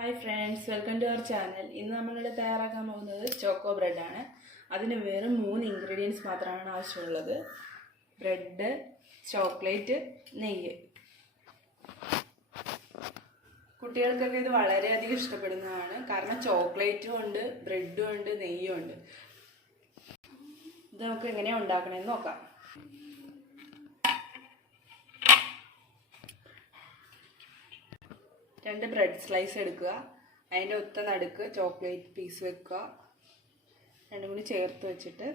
Hi friends, welcome to our channel. ഇന്ന് നമ്മളിവിടെ തയ്യാറാക്കാൻ പോകുന്നത് ചോക്കോ ബ്രെഡ് ആണ്. അതിന് വെറും 3 ഇൻഗ്രീഡിയൻസ് മാത്രമാണ് ആവശ്യമുള്ളത്. ബ്രെഡ്, ചോക്ലേറ്റ്, നെയ്യ്. കുട്ടികൾക്കൊക്കെ ഇത് വളരെയധികം ഇഷ്ടപ്പെടുന്നതാണ്. കാരണം ചോക്ലേറ്റും ഉണ്ട്, ബ്രെഡും ഉണ്ട്, നെയ്യും ഉണ്ട്. ഇത് നമുക്ക് എങ്ങനെയാണ് ഉണ്ടാക്കണമെന്ന് നോക്കാം. രണ്ട് ബ്രെഡ് സ്ലൈസ് എടുക്കുക. അതിൻ്റെ ഒത്ത നടുക്ക് ചോക്ലേറ്റ് പീസ് വെക്കുക. രണ്ടും കൂടി ചേർത്ത് വെച്ചിട്ട്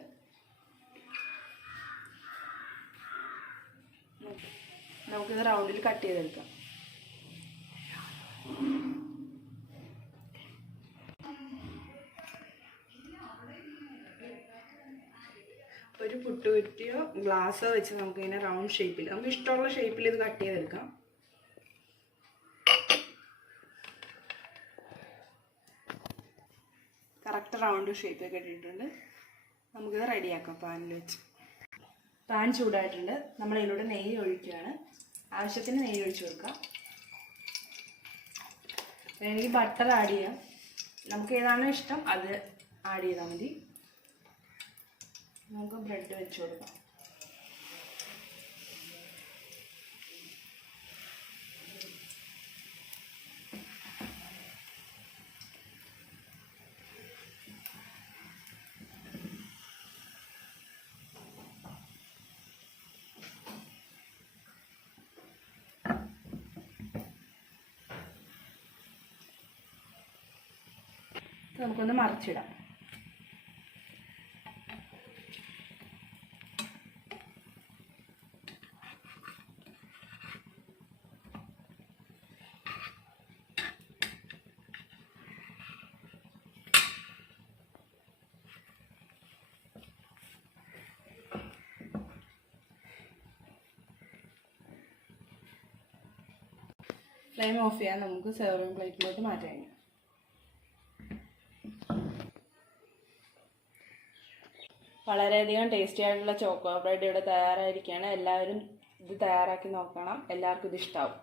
നമുക്കിത് റൗണ്ടിൽ കട്ട് ചെയ്തെടുക്കാം. ഒരു പുട്ടുകുറ്റിയോ ഗ്ലാസ്സോ വെച്ച് നമുക്കിങ്ങനെ റൗണ്ട് ഷേപ്പിൽ നമുക്ക് ഇഷ്ടമുള്ള ഷേപ്പിൽ ഇത് കട്ട് ചെയ്തെടുക്കാം. കറക്റ്റ് റൗണ്ട് ഷേപ്പൊക്കെ ഇട്ടിട്ടുണ്ട്. നമുക്കിത് റെഡിയാക്കാം. പാനിൽ വെച്ച് പാൻ ചൂടായിട്ടുണ്ട്. നമ്മൾ ഇതിലൂടെ നെയ്യ് ഒഴിക്കുകയാണ്. ആവശ്യത്തിന് നെയ്യ് ഒഴിച്ച് കൊടുക്കാം. വേണമെങ്കിൽ ബട്ടർ ആഡ് ചെയ്യാം. നമുക്ക് ഏതാണോ ഇഷ്ടം അത് ആഡ് ചെയ്താൽ മതി. നമുക്ക് ബ്രെഡ് വെച്ച് കൊടുക്കാം. നമുക്കൊന്ന് മറിച്ചിടാം. ഫ്ലെയിം ഓഫ് ചെയ്യാൻ നമുക്ക് സെർവിങ് പ്ലേറ്റിലോട്ട് മാറ്റാം. വളരെയധികം ടേസ്റ്റി ആയിട്ടുള്ള ചോക്കോ ബ്രെഡ് ഇവിടെ തയ്യാറായിരിക്കുകയാണ്. എല്ലാവരും ഇത് തയ്യാറാക്കി നോക്കണം. എല്ലാവർക്കും ഇത് ഇഷ്ടമാവും.